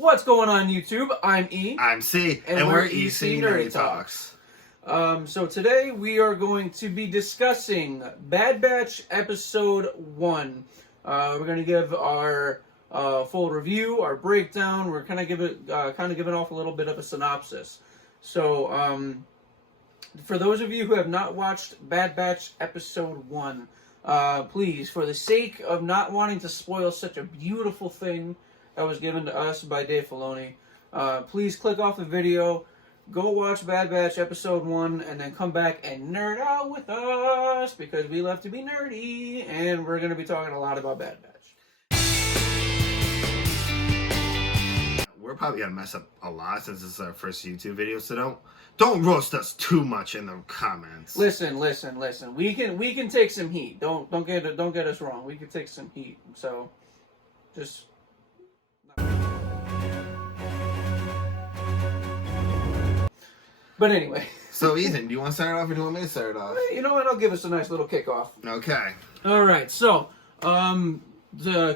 What's going on, YouTube? I'm E. I'm C, and we're EC Nerdy Talks. So today we are going to be discussing Bad Batch Episode 1. We're going to give our full review, our breakdown. We're kind of giving off a little bit of a synopsis. So, for those of you who have not watched Bad Batch Episode 1, please, for the sake of not wanting to spoil such a beautiful thing that was given to us by Dave Filoni, please click off the video, go watch Bad Batch Episode 1, and then come back and nerd out with us, because we love to be nerdy, and we're going to be talking a lot about Bad Batch. We're probably going to mess up a lot since this is our first YouTube video, so don't roast us too much in the comments. Listen. We can take some heat. Don't get us wrong. We can take some heat. So, just. But anyway. So Ethan, do you want to start off, or do you want me to start off? You know what? I'll give us a nice little kickoff. Okay. All right. So, the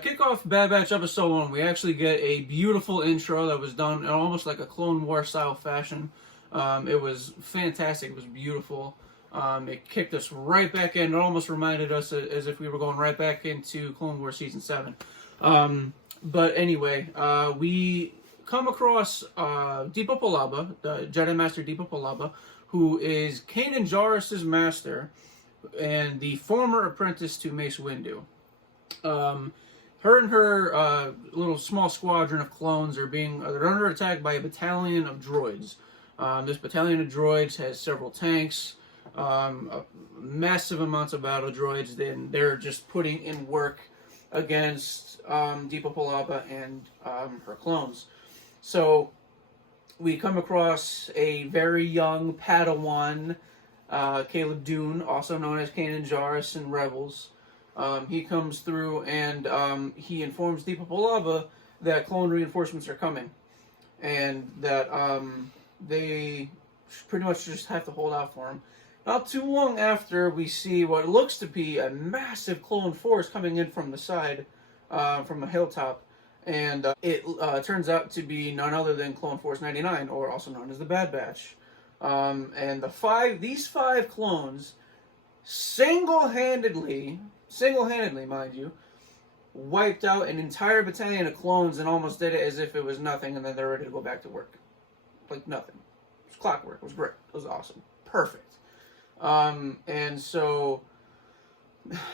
kickoff Bad Batch Episode 1, we actually get a beautiful intro that was done in almost like a Clone War style fashion. It was fantastic. It was beautiful. It kicked us right back in. It almost reminded us as if we were going right back into Clone War Season 7. But anyway, we come across Deepa Palaba, the Jedi Master Deepa Palaba, who is Kanan Jarrus' master and the former apprentice to Mace Windu. Her and her little small squadron of clones they're under attack by a battalion of droids. This battalion of droids has several tanks, massive amounts of battle droids. Then they're just putting in work against Deepa Palaba and her clones. So we come across a very young Padawan, Caleb Dune, also known as Kanan Jarrus in Rebels. He comes through and he informs Deepa Palaba that clone reinforcements are coming, and that they pretty much just have to hold out for him. Not too long after, we see what looks to be a massive clone force coming in from the side, from a hilltop, and it turns out to be none other than Clone Force 99, or also known as the Bad Batch. And these five clones single-handedly, mind you, wiped out an entire battalion of clones and almost did it as if it was nothing, and then they're ready to go back to work. Like nothing. It was clockwork. It was great. It was awesome. Perfect. And so,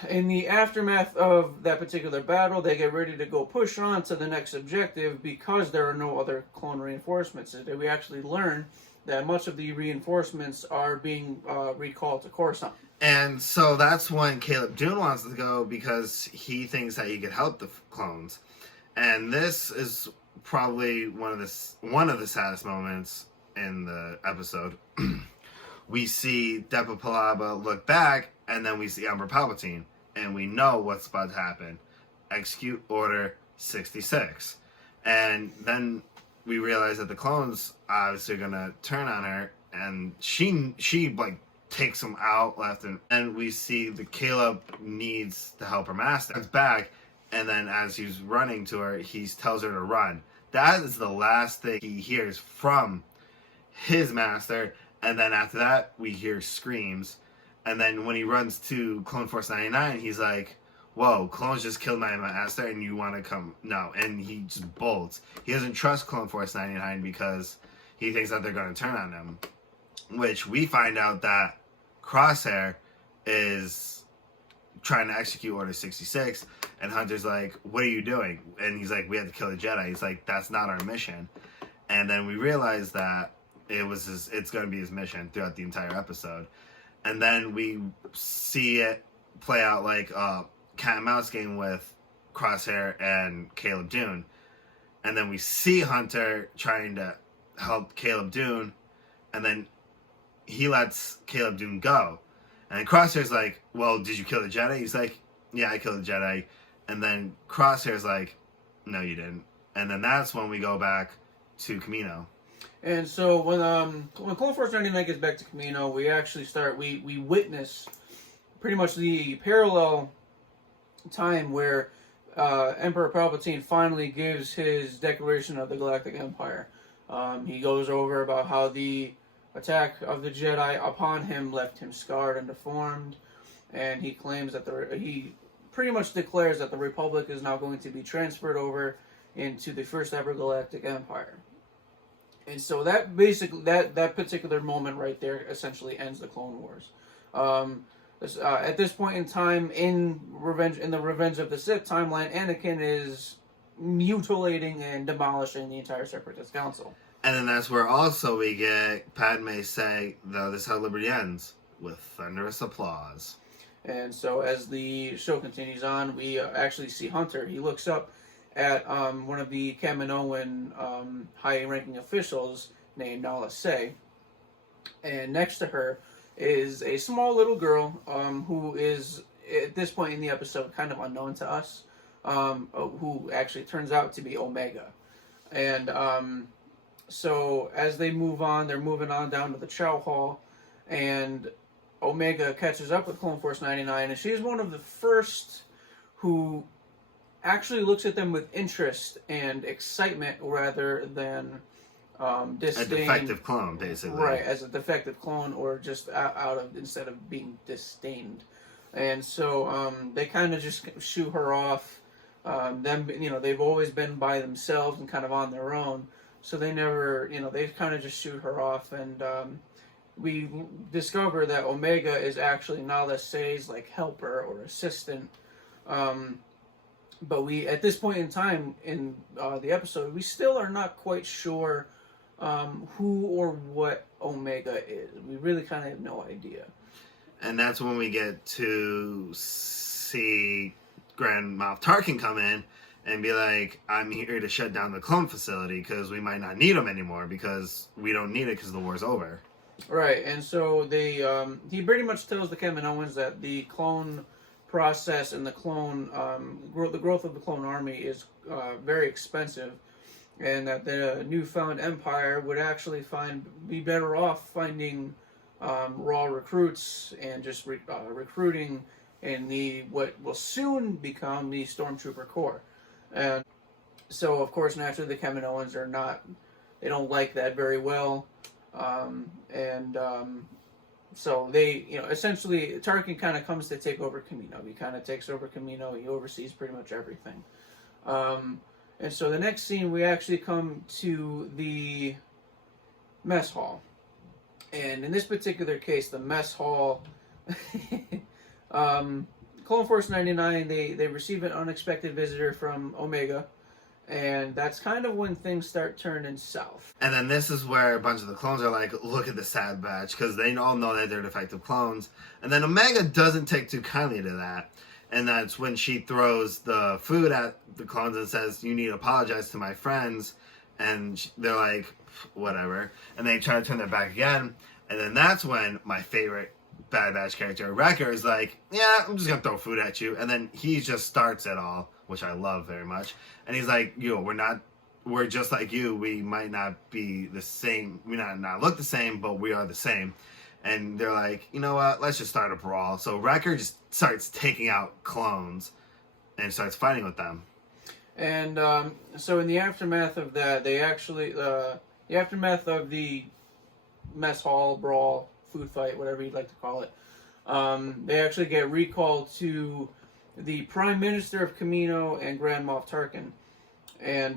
in the aftermath of that particular battle, they get ready to go push on to the next objective because there are no other clone reinforcements. We actually learn that much of the reinforcements are being recalled to Coruscant. And so that's when Caleb Dune wants to go, because he thinks that he could help the clones. And this is probably one of the saddest moments in the episode. We see Deepa Palaba look back, and then we see Emperor Palpatine, and we know what's about to happen. Execute Order 66. And then we realize that the clones obviously are gonna turn on her, and she like takes them out left, and we see that Caleb needs to help her master. It's back, and then as he's running to her, he tells her to run. That is the last thing he hears from his master, and then after that, we hear screams. And then when he runs to Clone Force 99, he's like, whoa, clones just killed my master, and you want to come? No. And he just bolts. He doesn't trust Clone Force 99 because he thinks that they're going to turn on him. Which we find out that Crosshair is trying to execute Order 66, and Hunter's like, what are you doing? And he's like, we have to kill the Jedi. He's like, that's not our mission. And then we realize that it's going to be his mission throughout the entire episode. And then we see it play out like a cat and mouse game with Crosshair and Caleb Dune. And then we see Hunter trying to help Caleb Dune, and then he lets Caleb Dune go. And Crosshair's like, well, did you kill the Jedi? He's like, yeah, I killed the Jedi. And then Crosshair's like, no, you didn't. And then that's when we go back to Kamino. And so when Clone Force 99 gets back to Kamino, we actually we witness pretty much the parallel time where Emperor Palpatine finally gives his declaration of the Galactic Empire. He goes over about how the attack of the Jedi upon him left him scarred and deformed, and he claims that he pretty much declares that the Republic is now going to be transferred over into the first ever Galactic Empire. And so that basically that particular moment right there essentially ends the Clone Wars. At this point in time in the Revenge of the Sith timeline, Anakin is mutilating and demolishing the entire Separatist Council. And then that's where also we get Padme say, "Though this is how liberty ends," with thunderous applause. And so as the show continues on, we actually see Hunter. He looks up at one of the Kaminoan high-ranking officials named Nala Se, and next to her is a small little girl who is, at this point in the episode, kind of unknown to us, who actually turns out to be Omega. And so as they move on, they're moving on down to the Chow Hall, and Omega catches up with Clone Force 99, and she's one of the first who actually looks at them with interest and excitement rather than disdain. A defective clone, basically. Right, as a defective clone, or just out of, instead of being disdained. And so they kind of just shoo her off. They've always been by themselves and kind of on their own. So they never, they kind of just shoot her off, and we discover that Omega is actually Nala Se's helper or assistant. But we, at this point in time in the episode, we still are not quite sure who or what Omega is. We really kind of have no idea. And that's when we get to see Grand Moff Tarkin come in and be like, "I'm here to shut down the clone facility because we might not need them anymore because we don't need it because the war's over." Right, and so he pretty much tells the Kaminoans that the clone process and the clone the growth of the clone army is very expensive, and that the newfound empire would actually be better off finding raw recruits and just recruiting in what will soon become the Stormtrooper Corps. And so, of course, naturally, the Kaminoans they don't like that very well. So they, essentially, Tarkin kind of comes to take over Kamino. He kind of takes over Kamino. He oversees pretty much everything. And so the next scene, we actually come to the mess hall. And in this particular case, the mess hall, Clone Force 99, they receive an unexpected visitor from Omega. And that's kind of when things start turning south. And then this is where a bunch of the clones are like, "Look at the Sad Batch," because they all know that they're defective clones. And then Omega doesn't take too kindly to that. And that's when she throws the food at the clones and says, "You need to apologize to my friends." And they're like, "Whatever." And they try to turn their back again. And then that's when my favorite Bad Batch character, Wrecker, is like, "Yeah, I'm just going to throw food at you." And then he just starts it all, which I love very much. And he's like, we're just like you. We might not be the same. We not look the same, but we are the same. And they're like, "You know what? Let's just start a brawl." So Wrecker just starts taking out clones and starts fighting with them. And so in the aftermath of that, they actually, the aftermath of the mess hall brawl, food fight, whatever you'd like to call it, they actually get recalled to the Prime Minister of Kamino and Grand Moff Tarkin. And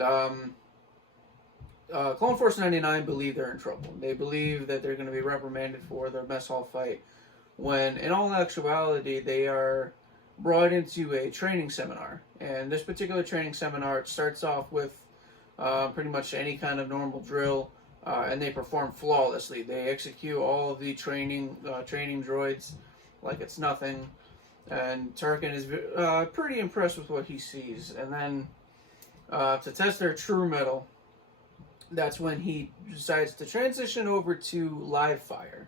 Clone Force 99 believe they're in trouble. They believe that they're going to be reprimanded for their mess hall fight, when in all actuality they are brought into a training seminar. And this particular training seminar, it starts off with pretty much any kind of normal drill, and they perform flawlessly. They execute all of the training droids like it's nothing. And Tarkin is pretty impressed with what he sees. And then to test their true mettle, that's when he decides to transition over to live fire.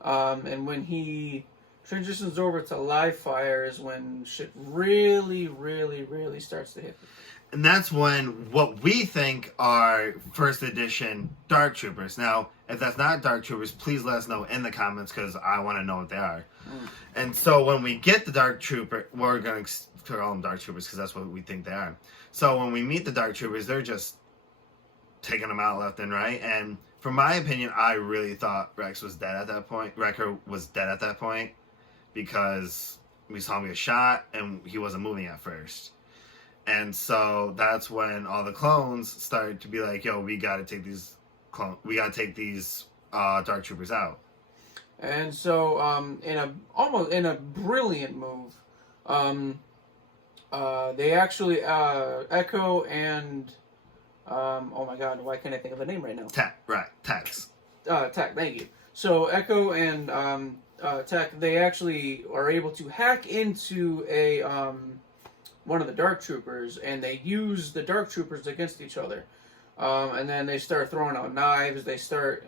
And when he transitions over to Live Fire is when shit really, really, really starts to hit. And that's when what we think are first edition Dark Troopers. Now, if that's not Dark Troopers, please let us know in the comments because I want to know what they are. And so when we get the Dark Trooper, we're going to call them Dark Troopers because that's what we think they are. So when we meet the Dark Troopers, they're just taking them out left and right. And from my opinion, I really thought Rex was dead at that point. Wrecker was dead at that point because we saw him get shot and he wasn't moving at first. And so that's when all the clones started to be like, "Yo, we gotta take these Dark Troopers out." And so, in a brilliant move, they actually Echo and oh my God, why can't I think of the name right now? Tex. Tech, thank you. So Echo and Tech, they actually are able to hack into a one of the Dark Troopers, and they use the Dark Troopers against each other. And then they start throwing out knives. They start,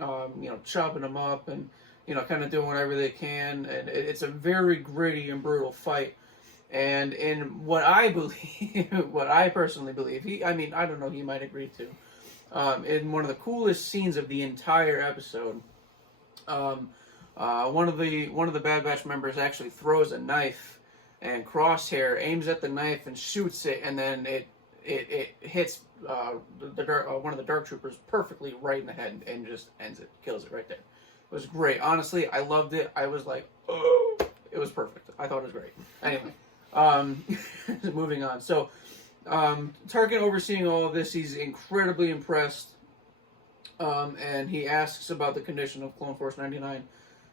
chopping them up, and kind of doing whatever they can. And it's a very gritty and brutal fight. And in what I believe, what I personally believe, I don't know, he might agree too. In one of the coolest scenes of the entire episode, one of the Bad Batch members actually throws a knife. And Crosshair aims at the knife and shoots it, and then it hits one of the Dark Troopers perfectly right in the head and just ends it, kills it right there. It was great. Honestly, I loved it. I was like, oh, it was perfect. I thought it was great. Anyway, moving on. So, Tarkin overseeing all of this, he's incredibly impressed, and he asks about the condition of Clone Force 99,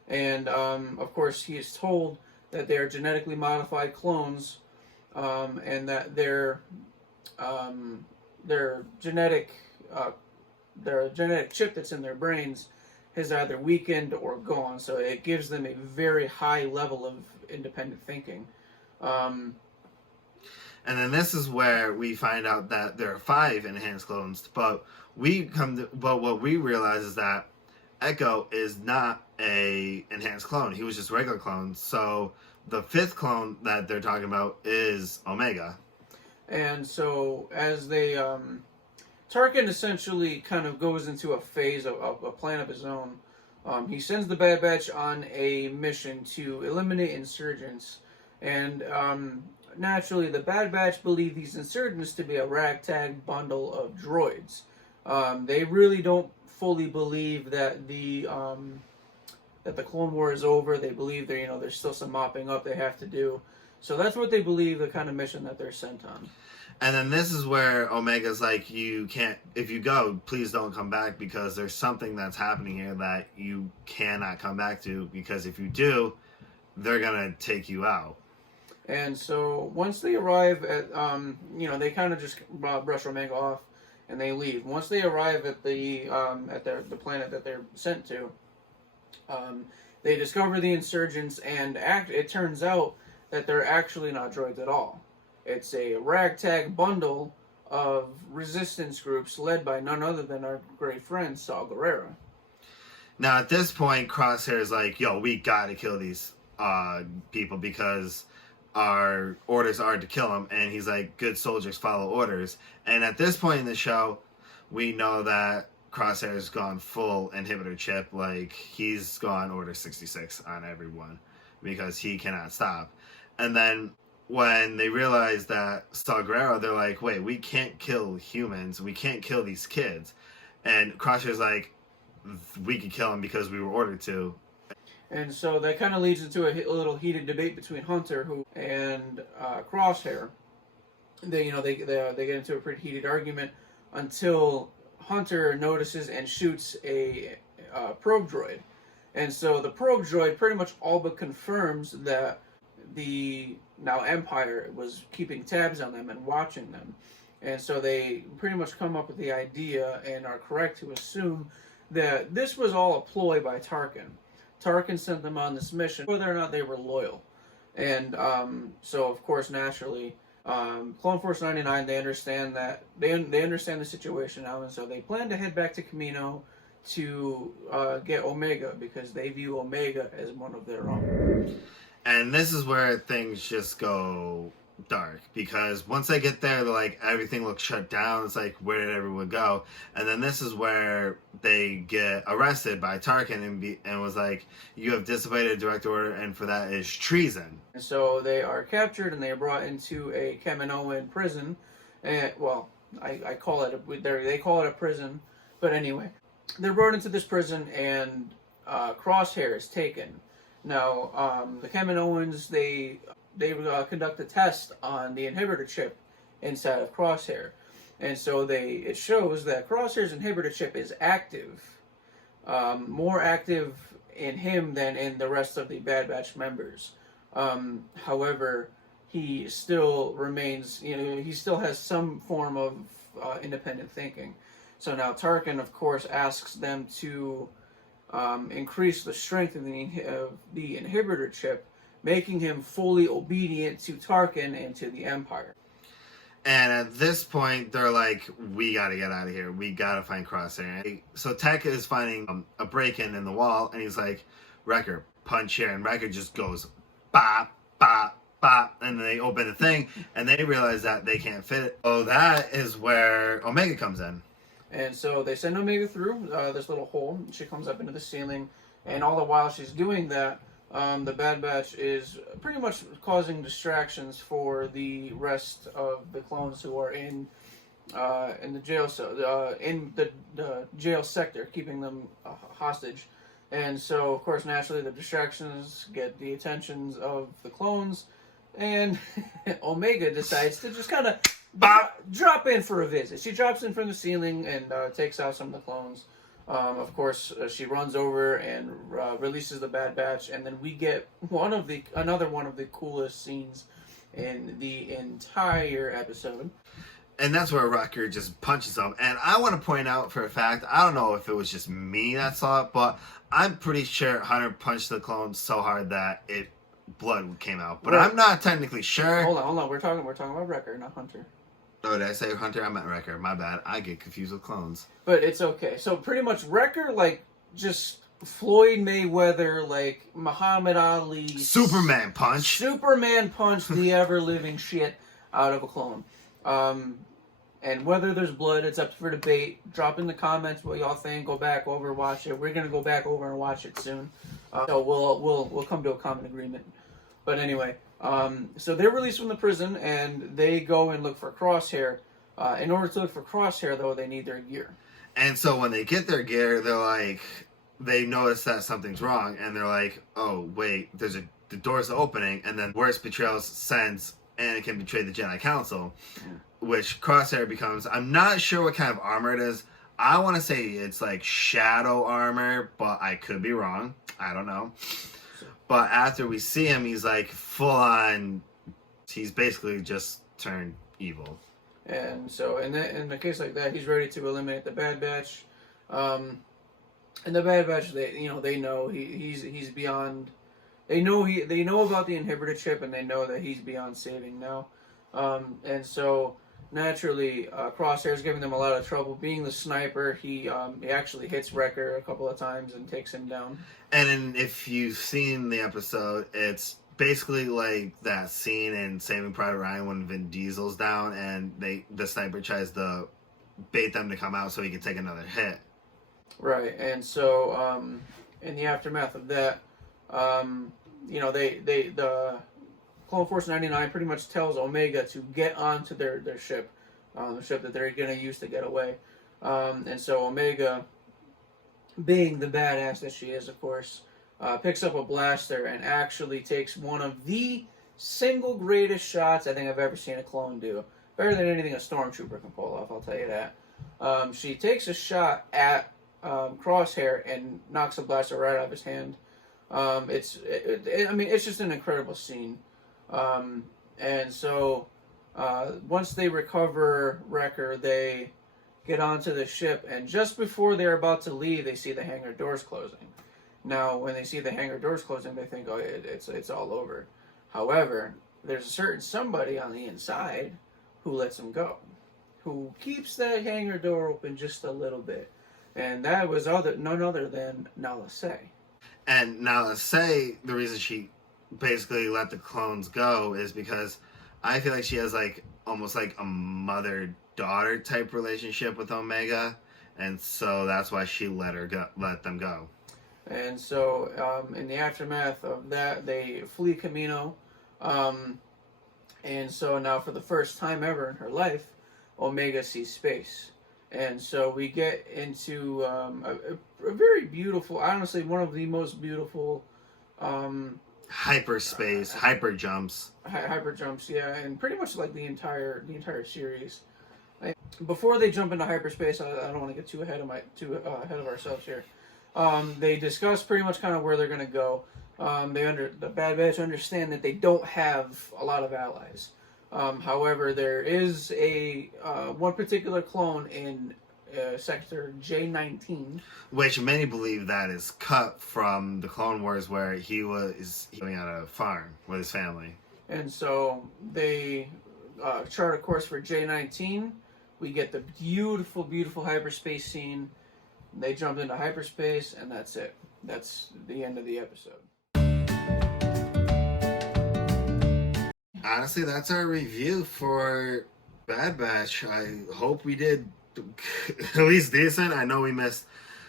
and of course he is told that they are genetically modified clones, and that their genetic chip that's in their brains has either weakened or gone. So it gives them a very high level of independent thinking. And then this is where we find out that there are 5 enhanced clones, but what we realize is that Echo is not a enhanced clone. He was just a regular clone. So the 5th clone that they're talking about is Omega. And so as they Tarkin essentially kind of goes into a phase of a plan of his own. He sends the Bad Batch on a mission to eliminate insurgents, and naturally the Bad Batch believe these insurgents to be a ragtag bundle of droids. They really don't fully believe that the Clone War is over. They believe there's still some mopping up they have to do. So that's what they believe, the kind of mission that they're sent on. And then this is where Omega's like, you can't, if you go, please don't come back because there's something that's happening here that you cannot come back to, because if you do, they're going to take you out. And so once they arrive at, they kind of just brush Omega off and they leave. Once they arrive at the planet that they're sent to, they discover the insurgents, and it turns out that they're actually not droids at all. It's a ragtag bundle of resistance groups led by none other than our great friend Saw Gerrera. Now at this point, Crosshair is like, "Yo, we gotta kill these people because our orders are to kill them." And he's like, "Good soldiers follow orders." And at this point in the show, we know that Crosshair's gone full inhibitor chip. Like, he's gone Order 66 on everyone because he cannot stop. And then when they realize that Saw Gerrera, they're like, wait, we can't kill humans. We can't kill these kids. And Crosshair's like, we can kill them because we were ordered to. And so that kind of leads into a little heated debate between Hunter and Crosshair. They get into a pretty heated argument until Hunter notices and shoots a probe droid. And so the probe droid pretty much all but confirms that the now Empire was keeping tabs on them and watching them. And so they pretty much come up with the idea and are correct to assume that this was all a ploy by Tarkin. Tarkin sent them on this mission, whether or not they were loyal. And so, of course, naturally, Clone Force 99, they understand that they understand the situation now, and so they plan to head back to Kamino to get Omega because they view Omega as one of their own. And this is where things just go dark, because once they get there, they're like, everything looks shut down. It's like, where did everyone go? And then this is where they get arrested by Tarkin and was like, you have disobeyed a direct order, and for that is treason. And so they are captured and they are brought into a Kaminoan prison. And well, I call it they call it a prison, but anyway, they're brought into this prison and Crosshair is taken. Now, the Kaminoans they conduct a test on the inhibitor chip inside of Crosshair, and so it shows that Crosshair's inhibitor chip is active, more active in him than in the rest of the Bad Batch members. However, he still remains, he still has some form of independent thinking. So now Tarkin, of course, asks them to increase the strength of the inhibitor chip, making him fully obedient to Tarkin and to the Empire. And at this point, they're like, we gotta get out of here. We gotta find Crosshair. So Tech is finding a break-in in the wall, and he's like, Wrecker, punch here. And Wrecker just goes, bop, bop, bop. And they open the thing, and they realize that they can't fit it. So that is where Omega comes in. And so they send Omega through this little hole. She comes up into the ceiling, and all the while she's doing that, the Bad Batch is pretty much causing distractions for the rest of the clones who are in the jail cell, in the jail sector, keeping them hostage. And so, of course, naturally, the distractions get the attentions of the clones, and Omega decides to just kind of drop in for a visit. She drops in from the ceiling and takes out some of the clones. Of course, she runs over and releases the Bad Batch, and then we get another one of the coolest scenes in the entire episode. And that's where Wrecker just punches him. And I want to point out for a fact, I don't know if it was just me that saw it, but I'm pretty sure Hunter punched the clone so hard that blood came out. But right. I'm not technically sure. Hold on. We're talking about Wrecker, not Hunter. Oh, did I say Hunter? I meant Wrecker. My bad. I get confused with clones. But it's okay. So pretty much Wrecker, just Floyd Mayweather, Muhammad Ali. Superman punch the ever-living shit out of a clone. And whether there's blood, it's up for debate. Drop in the comments what y'all think. Go back over, watch it. We're gonna go back over and watch it soon. So we'll come to a common agreement. But anyway, so they're released from the prison and they go and look for Crosshair. In order to look for Crosshair, though, they need their gear. And so when they get their gear, they notice that something's wrong, and they're like, oh wait, the door's opening, and then Worst Betrayal sends Anakin betray the Jedi Council. Which Crosshair becomes, I'm not sure what kind of armor it is. I want to say it's like shadow armor, but I could be wrong. I don't know. But after we see him, he's like full on, he's basically just turned evil. And so in a case like that, he's ready to eliminate the Bad Batch. And the Bad Batch, they know he's beyond. They know about the inhibitor chip, and they know that he's beyond saving now. And so naturally, Crosshair's giving them a lot of trouble. Being the sniper, he actually hits Wrecker a couple of times and takes him down. And if you've seen the episode, it's basically like that scene in Saving Private Ryan when Vin Diesel's down and the sniper tries to bait them to come out so he can take another hit. Right, and so in the aftermath of that, the Clone Force 99 pretty much tells Omega to get onto their ship, the ship that they're going to use to get away. And so Omega, being the badass that she is, of course, picks up a blaster and actually takes one of the single greatest shots I think I've ever seen a clone do. Better than anything a stormtrooper can pull off, I'll tell you that. She takes a shot at Crosshair and knocks the blaster right out of his hand. It's just an incredible scene. And so once they recover Wrecker, they get onto the ship, and just before they're about to leave, they see the hangar doors closing. Now, when they see the hangar doors closing, they think, oh, it's all over. However, there's a certain somebody on the inside who lets them go, who keeps that hangar door open just a little bit. And that was none other than Nala Se. And Nala Se, the reason she basically let the clones go is because I feel like she has like almost like a mother-daughter type relationship with Omega, and so that's why she let them go. And so, in the aftermath of that, they flee Camino. And so now, for the first time ever in her life, Omega sees space. And so we get into a very beautiful, honestly, one of the most beautiful Hyperspace, hyper jumps. hyper jumps, yeah, and pretty much like the entire series. Before they jump into hyperspace, I don't want to get too ahead of ourselves here. They discuss pretty much kind of where they're going to go. The Bad Batch understand that they don't have a lot of allies. However, there is a one particular clone in sector J19, which many believe that is cut from the Clone Wars, where he was living on a farm with his family. And so they chart a course for J19. We get the beautiful, beautiful hyperspace scene. They jump into hyperspace, and that's it. That's the end of the episode. Honestly, that's our review for Bad Batch. I hope we did at least decent. I know we missed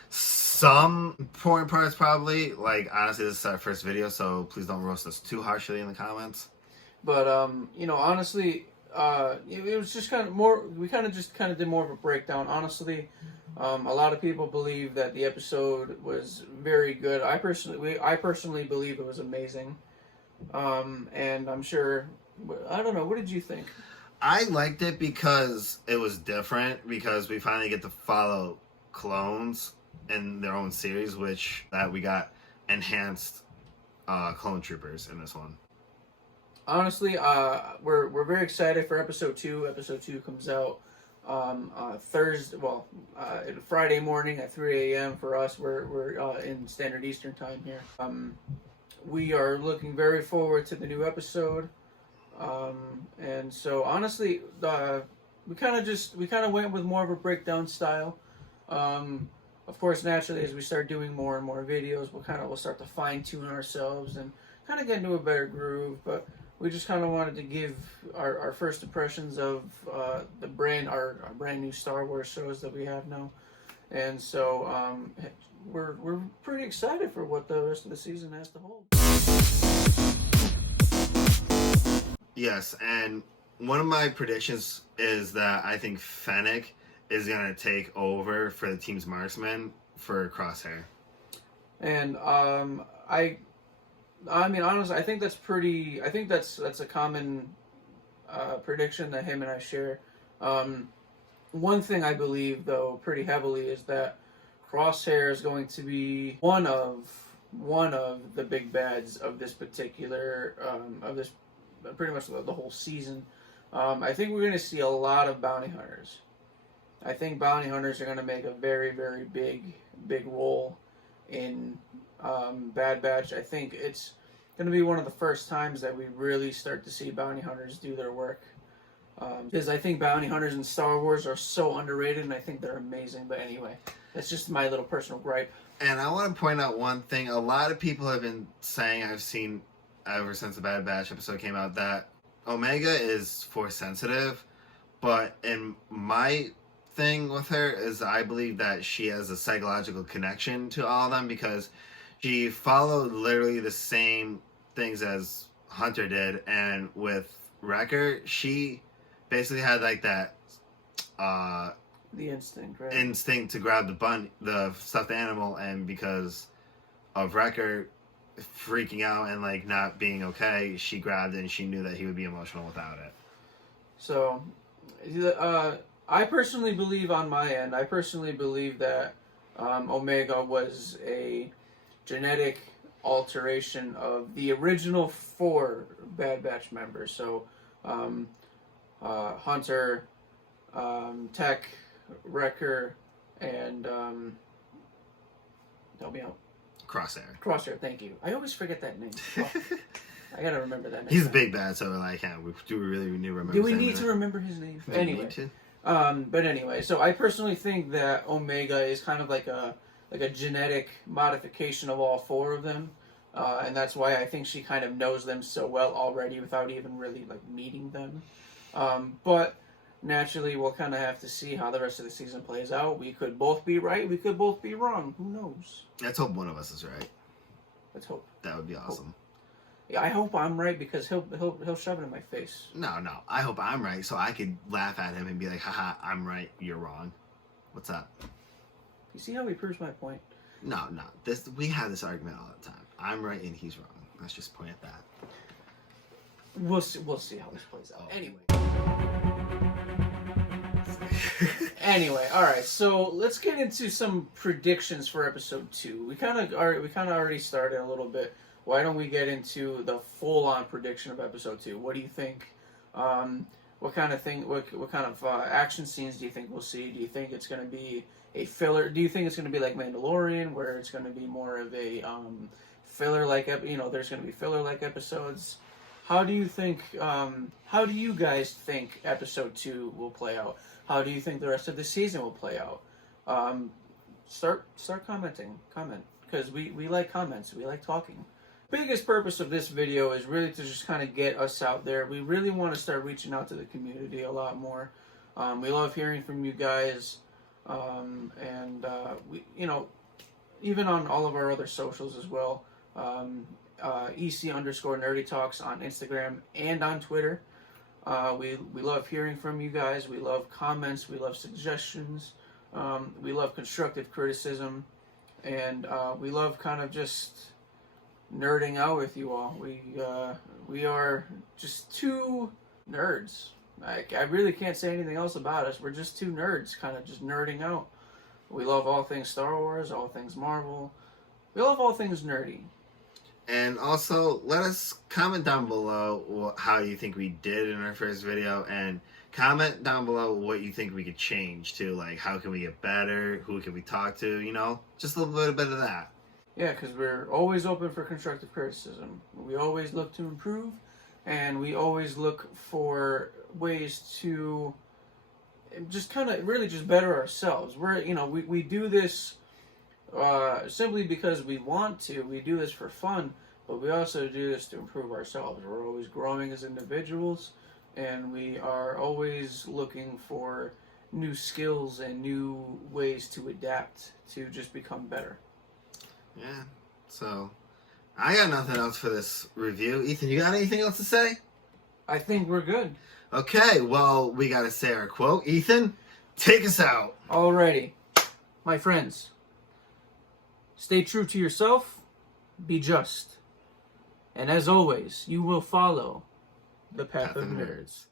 some important parts probably. Like, honestly, this is our first video, so please don't roast us too harshly in the comments. But, honestly, it was just kind of more, we kind of did more of a breakdown. Honestly, a lot of people believe that the episode was very good. I personally believe it was amazing. And I'm sure, I don't know, what did you think? I liked it because it was different, because we finally get to follow clones in their own series, which that we got enhanced clone troopers in this one. Honestly, we're very excited for episode 2. Episode 2 comes out Friday morning at 3 a.m. for us. We're in Standard Eastern Time here. We are looking very forward to the new episode. And so honestly, we kind of went with more of a breakdown style. Of course, naturally, as we start doing more and more videos, we'll start to fine tune ourselves and kind of get into a better groove. But we just kind of wanted to give our first impressions of our brand new Star Wars shows that we have now. And so we're pretty excited for what the rest of the season has to hold. Yes, and one of my predictions is that I think Fennec is going to take over for the team's marksman for Crosshair. And I mean, honestly, I think that's a common prediction that him and I share. One thing I believe, though, pretty heavily is that Crosshair is going to be one of the big bads of this particular pretty much the whole season. I think we're going to see a lot of bounty hunters. I think bounty hunters are going to make a very, very big role in Bad Batch. I think it's going to be one of the first times that we really start to see bounty hunters do their work. Because I think bounty hunters in Star Wars are so underrated, and I think they're amazing. But anyway, that's just my little personal gripe. And I want to point out one thing. A lot of people have been saying, I've seen ever since the Bad Batch episode came out, that Omega is Force sensitive. But in my thing with her is I believe that she has a psychological connection to all of them, because she followed literally the same things as Hunter did, and with Wrecker, she basically had like that the instinct, right? Instinct to grab the stuffed animal, and because of Wrecker freaking out and like not being okay, she grabbed it, and she knew that he would be emotional without it. So I personally believe, on my end, that Omega was a genetic alteration of the original 4 Bad Batch members. So Hunter, Tech, Wrecker, and help me out. Crosshair, thank you. I always forget that name. Oh, I gotta remember that name. He's a big bad, so like, do we really need to remember? Do we need to remember his name? Anyway. But anyway, so I personally think that Omega is kind of like a genetic modification of all 4 of them. and that's why I think she kind of knows them so well already without even really like meeting them. But naturally, we'll kind of have to see how the rest of the season plays out. We could both be right. We could both be wrong. Who knows? Let's hope one of us is right. Let's hope. That would be awesome. Yeah, I hope I'm right because he'll shove it in my face. No. I hope I'm right so I could laugh at him and be like, haha, I'm right, you're wrong. What's up? You see how he proves my point? No. We have this argument all the time. I'm right and he's wrong. Let's just point at that. We'll see how this plays out. Anyway, all right. So let's get into some predictions for episode 2. We kind of already started a little bit. Why don't we get into the full-on prediction of episode 2? What do you think? What kind of action scenes do you think we'll see? Do you think it's going to be a filler? Do you think it's going to be like Mandalorian, where it's going to be more of a filler-like? There's going to be filler-like episodes. How do you think? How do you guys think episode 2 will play out? How do you think the rest of the season will play out? Start commenting. Comment, because we like comments. We like talking. Biggest purpose of this video is really to just kind of get us out there. We really want to start reaching out to the community a lot more. We love hearing from you guys, and we, even on all of our other socials as well. EC_Nerdy Talks on Instagram and on Twitter. We love hearing from you guys. We love comments. We love suggestions. We love constructive criticism, and we love kind of just nerding out with you all. We are just two nerds. I really can't say anything else about us. We're just two nerds, kind of just nerding out. We love all things Star Wars, all things Marvel. We love all things nerdy. And also, let us comment down below how you think we did in our first video, and comment down below what you think we could change to, like how can we get better, who can we talk to, just a little bit of that. Yeah, because we're always open for constructive criticism. We always look to improve, and we always look for ways to just kind of really just better ourselves. We do this simply because we want to. We do this for fun, but we also do this to improve ourselves. We're always growing as individuals, and we are always looking for new skills and new ways to adapt to just become better. Yeah, so I got nothing else for this review. Ethan, you got anything else to say? I think we're good. Okay, well, we got to say our quote. Ethan, take us out. Alrighty. My friends, stay true to yourself, be just, and as always, you will follow the path of nerds.